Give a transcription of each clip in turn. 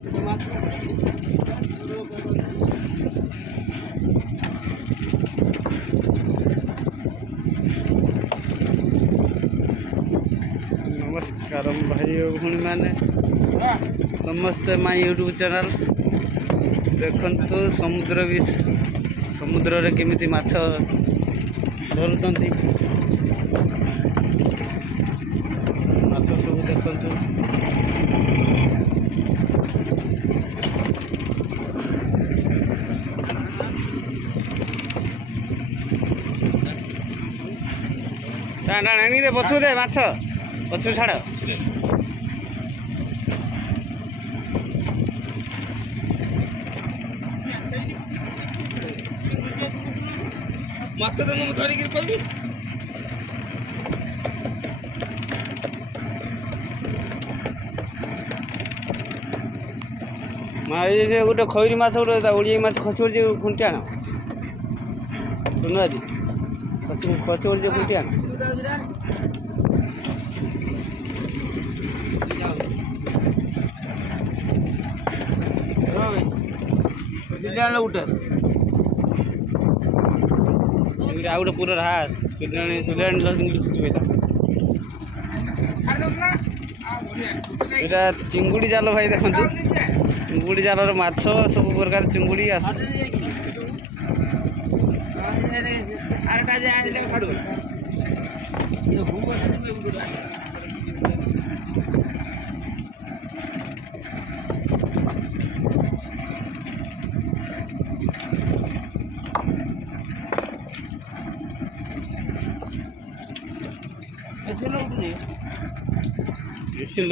नमस्कार भाई भूणी मैंने समस्ते माय यूट्यूब चैनल देखंतु समुद्र रे केमिति माछ धरुचंती माछ सब देखंतु टाणा आनी दे पछु दे माछ पछु छाड़ मत तो धरिक कभी ये गोटे खैरी माछ गोटे उड़िया माछ खसी पड़ी खुंटी आण सुनाजी खसी पड़ी खुंटी आण गोटे आउ गोटे पूरा हाथ यहाँ चिंगुड़ी जाल भाई देखो चिंगुड़ी जाल माछ सब प्रकार चिंगुड़ी आस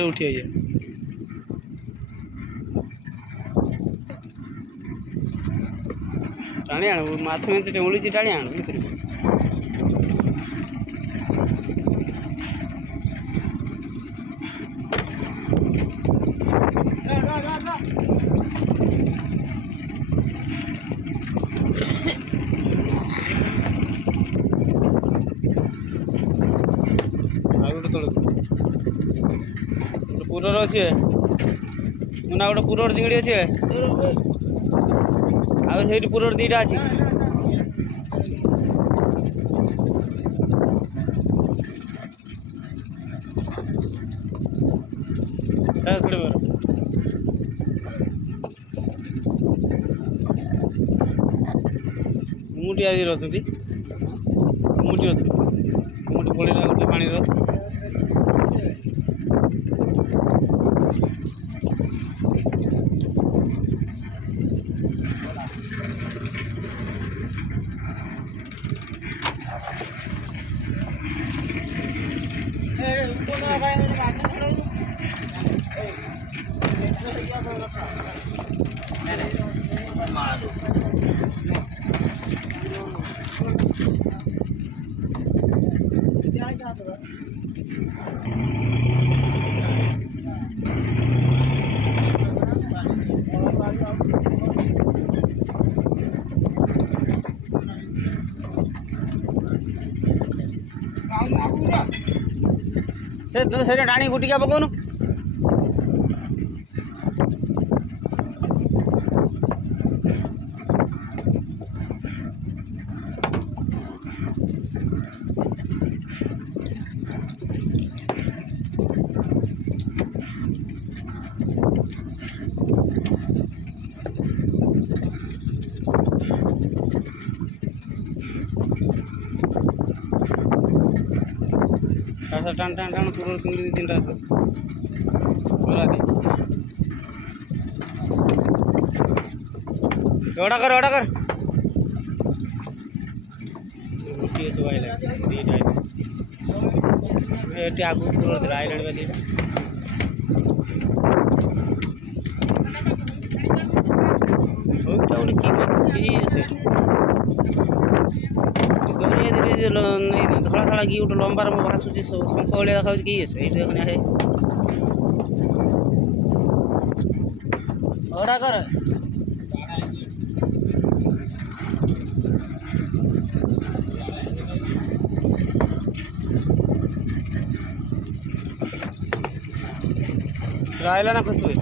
उठी है टाणी आण माछ में टेउली टाणी आण पूरर अच्छे ना गोटे पूरर चिंगड़ी अच्छे आठ पूरर दीटा अच्छी मुठी आज अच्छी मुठी अच्छी मुठी पड़ा गोटे पानी से टाणी गुटिका पकाउनु टाण टाण टाण पूरा चिंगड़ी तीन टा ओडा कर गोटे सब आइला दीटा ये आगू पूरा आइला दीटा गोटे कि धड़ा धड़ा कि गोटे लंबार भाषुची शंख भाया देखा कि है ओडा कर राहिला ना खुशबू